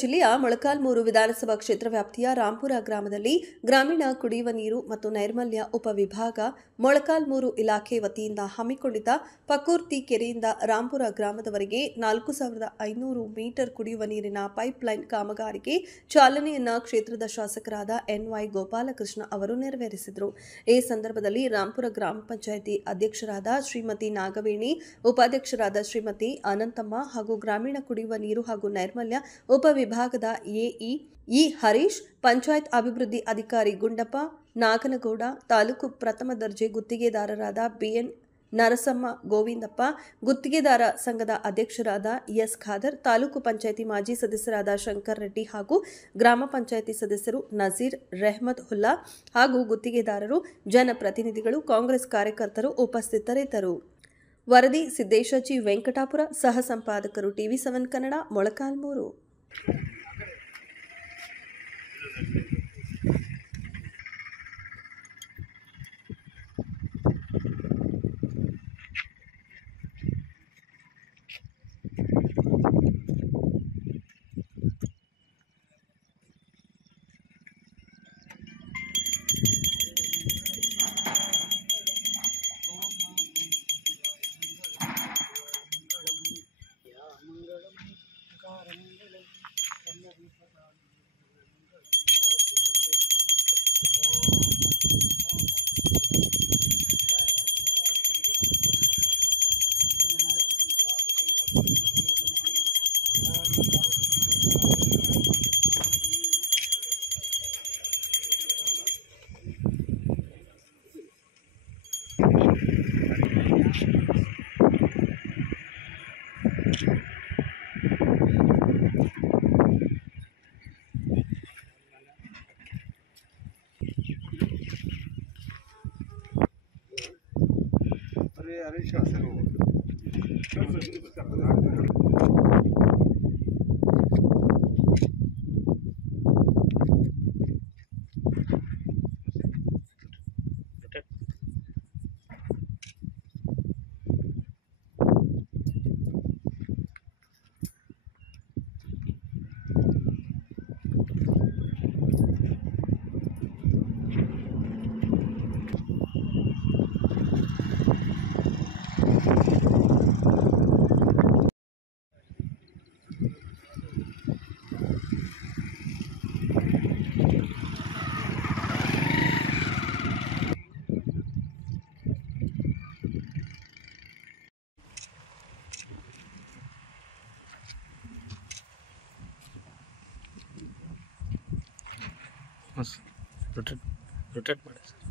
ಜಿಲ್ಲೆಯ ಮೊಳಕಾಲ್ಮೂರು ವಿಧಾನಸಭಾ ಕ್ಷೇತ್ರ ವ್ಯಾಪ್ತಿಯ ರಾಂಪುರ ಗ್ರಾಮದಲ್ಲಿ ಗ್ರಾಮೀಣ ಕುಡಿಯುವ ನೀರು ಮತ್ತು ನೈರ್ಮಲ್ಯ ಉಪವಿಭಾಗ ಮೊಳಕಾಲ್ಮೂರು ಇಲಾಖೆ ವತಿಯಿಂದ ಹಮ್ಮಿಕೊಂಡಿದ್ದ ಪಕೂರ್ತಿ ಕೆರೆಯಿಂದ ರಾಂಪುರ ಗ್ರಾಮದವರೆಗೆ 4500 ಮೀಟರ್ ಕುಡಿಯುವ ನೀರಿನ ಪೈಪ್ಲೈನ್ ಕಾಮಗಾರಿಗೆ ಚಾಲನೆಯನ್ನ ಕ್ಷೇತ್ರದ ಶಾಸಕರಾದ ಎನ್ವೈ ಗೋಪಾಲಕೃಷ್ಣ ಅವರು ನೆರವೇರಿಸಿದರು. ಈ ಸಂದರ್ಭದಲ್ಲಿ ರಾಂಪುರ ಗ್ರಾಮ ಪಂಚಾಯಿತಿ ಅಧ್ಯಕ್ಷರಾದ ಶ್ರೀಮತಿ ನಾಗವೇಣಿ, ಉಪಾಧ್ಯಕ್ಷರಾದ ಶ್ರೀಮತಿ ಅನಂತಮ್ಮ ಹಾಗೂ ಗ್ರಾಮೀಣ ಕುಡಿಯುವ ನೀರು ಹಾಗೂ ನೈರ್ಮಲ್ಯ ಉಪವಿಭಾಗದ ಎಇ ಇ ಹರೀಶ್, ಪಂಚಾಯತ್ ಅಭಿವೃದ್ಧಿ ಅಧಿಕಾರಿ ಗುಂಡಪ್ಪ ನಾಗನಗೌಡ, ತಾಲೂಕು ಪ್ರಥಮ ದರ್ಜೆ ಗುತ್ತಿಗೆದಾರರಾದ ಬಿಎನ್ ನರಸಮ್ಮ ಗೋವಿಂದಪ್ಪ, ಗುತ್ತಿಗೆದಾರ ಸಂಘದ ಅಧ್ಯಕ್ಷರಾದ ಎಸ್ ಖಾದರ್, ತಾಲೂಕು ಪಂಚಾಯಿತಿ ಮಾಜಿ ಸದಸ್ಯರಾದ ಶಂಕರ್ ರೆಡ್ಡಿ ಹಾಗೂ ಗ್ರಾಮ ಪಂಚಾಯಿತಿ ಸದಸ್ಯರು ನಜೀರ್, ರೆಹಮತ್ ಹುಲ್ಲಾ ಹಾಗೂ ಗುತ್ತಿಗೆದಾರರು, ಜನಪ್ರತಿನಿಧಿಗಳು, ಕಾಂಗ್ರೆಸ್ ಕಾರ್ಯಕರ್ತರು ಉಪಸ್ಥಿತರಿದ್ದರು. ವರದಿ ಸಿದ್ದೇಶಜಿ ವೆಂಕಟಾಪುರ, ಸಹ ಸಂಪಾದಕರು ಟಿವಿ7 ಕನ್ನಡ, ಮೊಳಕಾಲ್ಮೂರು. rotate ಮಾಡಿ.